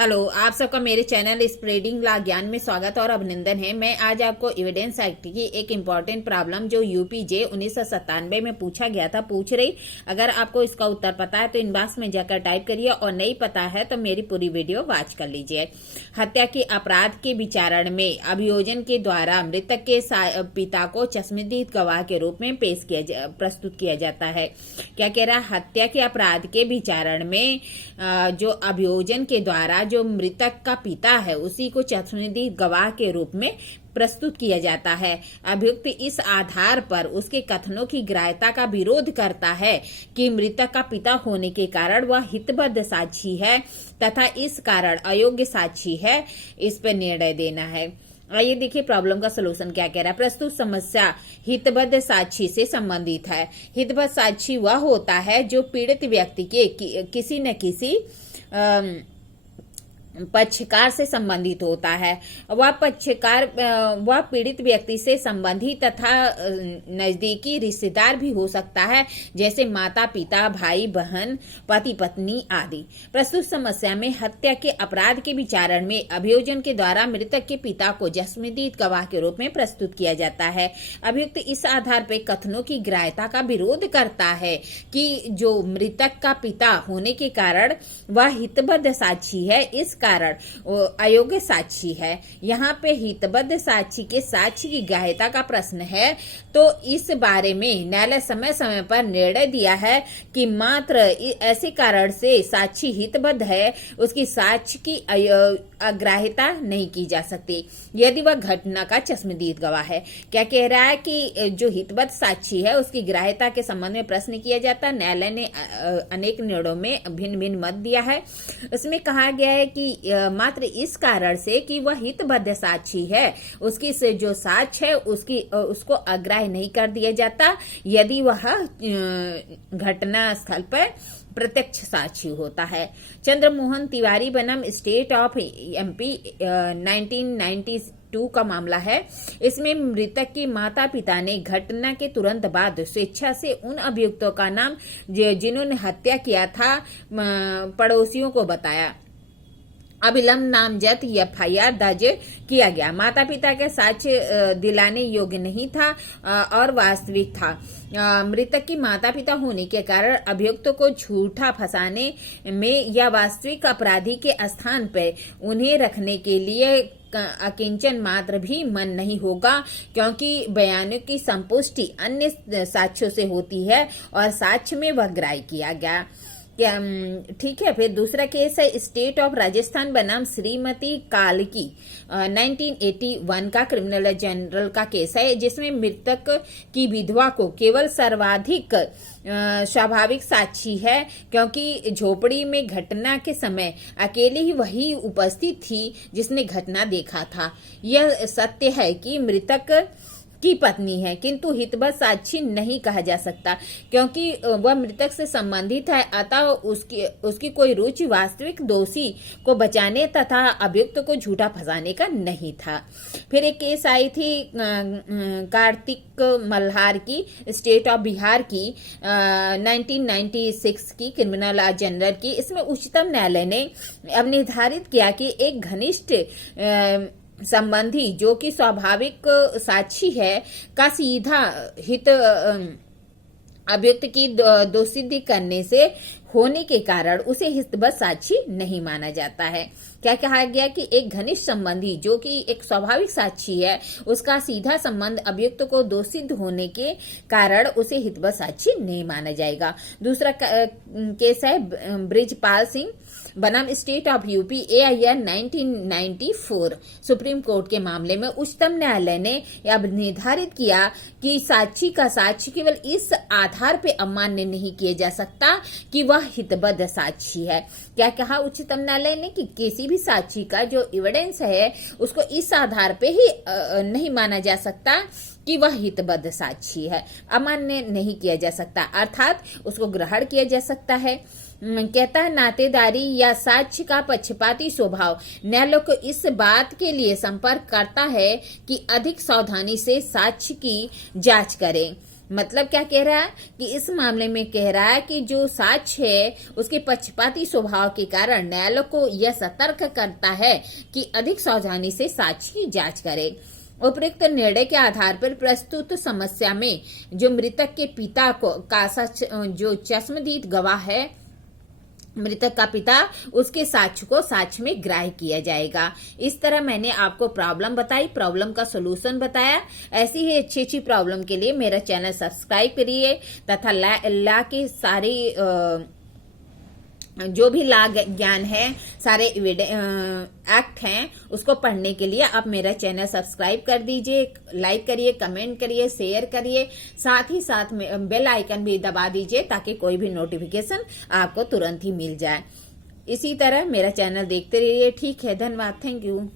Hello, आप सबका मेरे चैनल स्प्रेडिंग ला ज्ञान में स्वागत और अभिनंदन है। मैं आज आपको एविडेंस एक्ट की एक इम्पॉर्टेंट प्रॉब्लम जो यूपीजे 1997 में पूछा गया था पूछ रही। अगर आपको इसका उत्तर पता है तो इनबॉक्स में जाकर टाइप करिए और नहीं पता है तो मेरी पूरी वीडियो वॉच कर लीजिए। हत्या के अपराध के विचारण में अभियोजन के द्वारा मृतक के पिता को चश्मदीद गवाह के रूप में प्रस्तुत किया जाता है। क्या कह रहा है? हत्या के अपराध के विचारण में जो अभियोजन के द्वारा जो मृतक का पिता है उसी को चश्मदीद गवाह के रूप में प्रस्तुत किया जाता है। अभियुक्त इस आधार पर उसके कथनों की ग्राह्यता का विरोध करता है कि मृतक का पिता होने के कारण वह हितबद्ध साक्षी है तथा इस कारण अयोग्य साक्षी है। इस पर निर्णय देना है। आइए देखिए प्रॉब्लम का सलूशन क्या कह रहा है। प्रस्तुत समस्या हितबद्ध साक्षी से संबंधित है। हितबद्ध साक्षी वह होता है जो पीड़ित व्यक्ति के किसी न किसी पक्षकार से संबंधित होता है। वह पक्षकार वह पीड़ित व्यक्ति से संबंधी तथा नजदीकी रिश्तेदार भी हो सकता है, जैसे माता पिता, भाई बहन, पति पत्नी आदि। प्रस्तुत समस्या में हत्या के अपराध के विचारण में अभियोजन के द्वारा मृतक के पिता को चश्मदीद गवाह के रूप में प्रस्तुत किया जाता है। अभियुक्त इस आधार पर कथनों की ग्राह्यता का विरोध करता है कि जो मृतक का पिता होने के कारण वह हितबद्ध साक्षी है, इस कारण अयोग्य साक्षी है। यहाँ पे हितबद्ध साक्षी के साक्ष्य की ग्राह्यता का प्रश्न है, तो इस बारे में न्यायालय समय समय पर निर्णय दिया है कि मात्र ऐसे कारण से साक्षी हितबद्ध है उसकी साक्ष्य की अग्राह्यता नहीं की जा सकती यदि वह घटना का चश्मदीद गवाह है। क्या कह रहा है कि जो हितबद्ध साक्षी है उसकी ग्राह्यता के संबंध में प्रश्न किया जाता है। न्यायालय ने अनेक निर्णयों में भिन्न भिन्न मत दिया है। इसमें कहा गया है कि मात्र इस कारण से कि वह हितबद्ध साक्षी है उसकी से जो साक्ष्य है उसको अग्राह्य नहीं कर दिया जाता यदि वह घटना स्थल पर प्रत्यक्ष साक्षी होता है। चंद्रमोहन तिवारी बनाम स्टेट ऑफ एमपी 1992 का मामला है। इसमें मृतक के माता पिता ने घटना के तुरंत बाद स्वेच्छा से उन अभियुक्तों का नाम जिन्होंने हत्या किया था पड़ोसियों को बताया। अविलंब नामजद एफआईआर दर्ज किया गया। माता पिता के साक्ष्य दिलाने योग्य नहीं था और वास्तविक था। मृतक की माता पिता होने के कारण अभियुक्त को झूठा फंसाने में या वास्तविक अपराधी के स्थान पर उन्हें रखने के लिए अकिंचन मात्र भी मन नहीं होगा, क्योंकि बयानों की संपुष्टि अन्य साक्ष्यों से होती है और साक्ष्य में वह ग्राह्य किया गया। ठीक है। फिर दूसरा केस है स्टेट ऑफ राजस्थान बनाम श्रीमती कालकी 1981 का क्रिमिनल जनरल का केस है, जिसमें मृतक की विधवा को केवल सर्वाधिक स्वाभाविक साक्षी है, क्योंकि झोपड़ी में घटना के समय अकेले ही वही उपस्थित थी जिसने घटना देखा था। यह सत्य है कि मृतक की पत्नी है, किंतु हितबद्ध साक्षी नहीं कहा जा सकता क्योंकि वह मृतक से संबंधित है, अतः उसकी कोई रुचि वास्तविक दोषी को बचाने तथा अभियुक्त को झूठा फंसाने का नहीं था। फिर एक केस आई थी कार्तिक मल्हार की स्टेट ऑफ बिहार की 1996 की क्रिमिनल जनरल की। इसमें उच्चतम न्यायालय ने अब निर्धारित किया कि एक घनिष्ठ संबंधी जो कि स्वाभाविक साक्षी है का सीधा हित अभियुक्त की दोषसिद्धि करने से होने के कारण उसे हितबद्ध साक्षी नहीं माना जाता है। क्या कहा गया कि एक घनिष्ठ संबंधी जो कि एक स्वाभाविक साक्षी है उसका सीधा संबंध अभियुक्त को दोषसिद्ध होने के कारण उसे हितबद्ध साक्षी नहीं माना जाएगा। दूसरा केस है ब्रिजपाल सिंह बनाम state of UP AIR 1994 supreme court के मामले में उच्चतम न्यायालय ने अब निर्धारित किया कि साक्षी का साक्ष्य केवल इस आधार पे अमान्य नहीं किया जा सकता कि वह हितबद्ध साक्षी है। क्या कहा उच्चतम न्यायालय ने कि किसी भी साक्षी का जो एविडेंस है उसको इस आधार पे ही नहीं माना जा सकता कि वह हितबद्ध साक्षी है, अमान्य नहीं किया जा सकता, अर्थात उसको ग्रहण किया जा सकता है। कहता है नातेदारी या साक्ष्य का पक्षपाती स्वभाव न्यायालय को इस बात के लिए संपर्क करता है कि अधिक सावधानी से साक्ष्य की जांच करें। मतलब क्या कह रहा है कि इस मामले में कह रहा है कि जो साक्ष्य है उसके पक्षपाती स्वभाव के कारण न्यायालय को यह सतर्क करता है कि अधिक सावधानी से साक्ष्य की जांच करे। उपरोक्त निर्णय के आधार पर प्रस्तुत समस्या में जो मृतक के पिता को का जो चश्मदीद गवाह है, मृतक का पिता, उसके साक्ष्य को साक्ष्य में ग्राह्य किया जाएगा। इस तरह मैंने आपको प्रॉब्लम बताई, प्रॉब्लम का सॉल्यूशन बताया। ऐसी ही अच्छी अच्छी प्रॉब्लम के लिए मेरा चैनल सब्सक्राइब करिए तथा ला के सारे जो भी ला ज्ञान है, सारे एक्ट हैं, उसको पढ़ने के लिए आप मेरा चैनल सब्सक्राइब कर दीजिए, लाइक करिए, कमेंट करिए, शेयर करिए, साथ ही साथ में बेल आइकन भी दबा दीजिए ताकि कोई भी नोटिफिकेशन आपको तुरंत ही मिल जाए। इसी तरह मेरा चैनल देखते रहिए। ठीक है, धन्यवाद, थैंक यू।